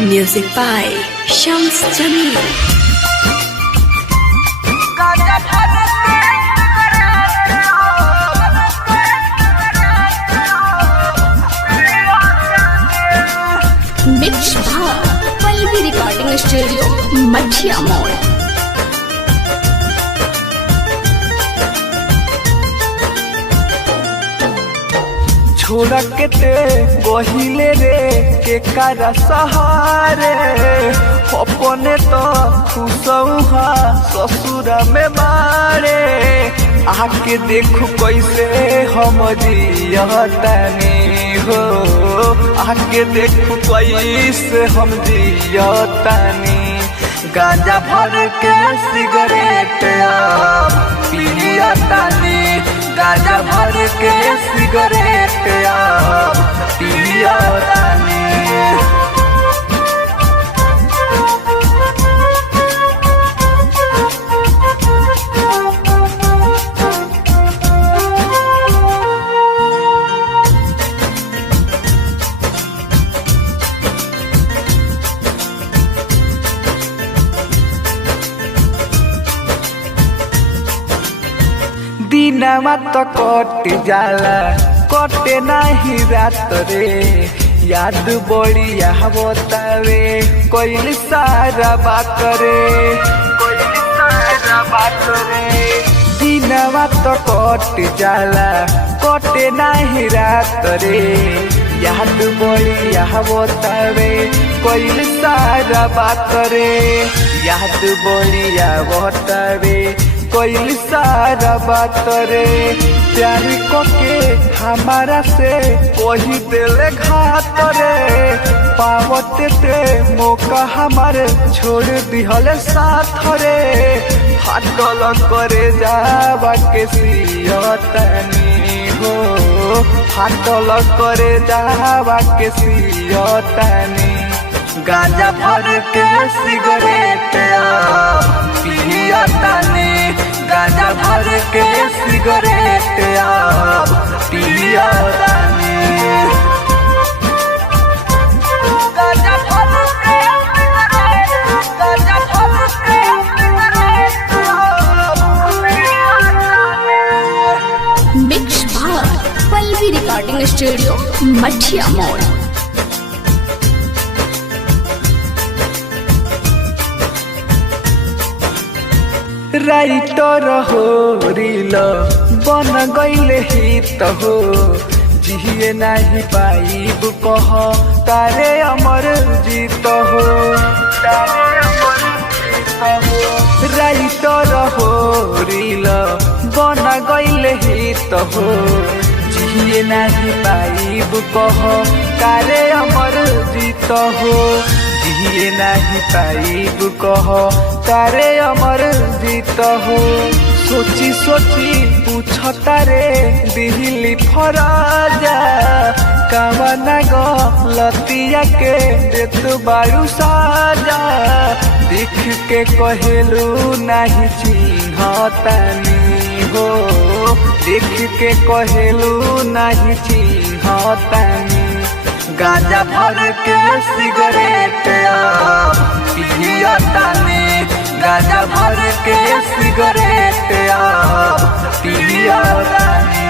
Music by Shams Jamil. Mix by Palvi Recording Studio, Mathia Mall. छोड़ा के ते बहिले रे के कारा सहारे अपने तो खुशौहा ससुर में मारे आके देखू कैसे हम जियतानी हो आके देखू कैसे हम जियतानी गांजा भर के सिगरेट पियतानी गांजा भर के सिगरेट पियतानी दिनमा तो कट जाला कटे नाही रात रे याद बड़ी बतावे कोई सारा बात रे दिनमा तो कट जाला कटे नाही रात रे याद बड़ी बतावे कोई सारा बात रे याद बड़ी बतावे कोई सारा बात रे प्यार को के हमारा से कोई दिल घात रे पावते ते मौका हमारे छोड़ दिहल साथ रे फाटल करे जावा के सियतानी हो फाटल करे जावा के सियतानी गांजा भर के सिगरेट पियतानी गांजा भर के सिगरेट पियतानी गांजा भर के गांजा भर के Mix by Palvi Recording Studio, Mathia Mall. Writer हो रील बन गईले हित हो जिए नहीं पाइब कह तारे अमर जीत हो राइटर हो रील बन गईले हित हो जिए नहीं पाइब कह तारे अमर जीत हो जिए नहीं पाइब कह तारे अमर जीत हो सोची सोची पूछता रे दिल्ली फराजा कामना गलतिया के देत बारू साजा देख के कहेलू नहीं चिन्हतानी हो देख के कहेलू नहीं चिन्हतानी गांजा भर के सिगरेट पियतानी गांजा भर के सिगरेट पियतानी।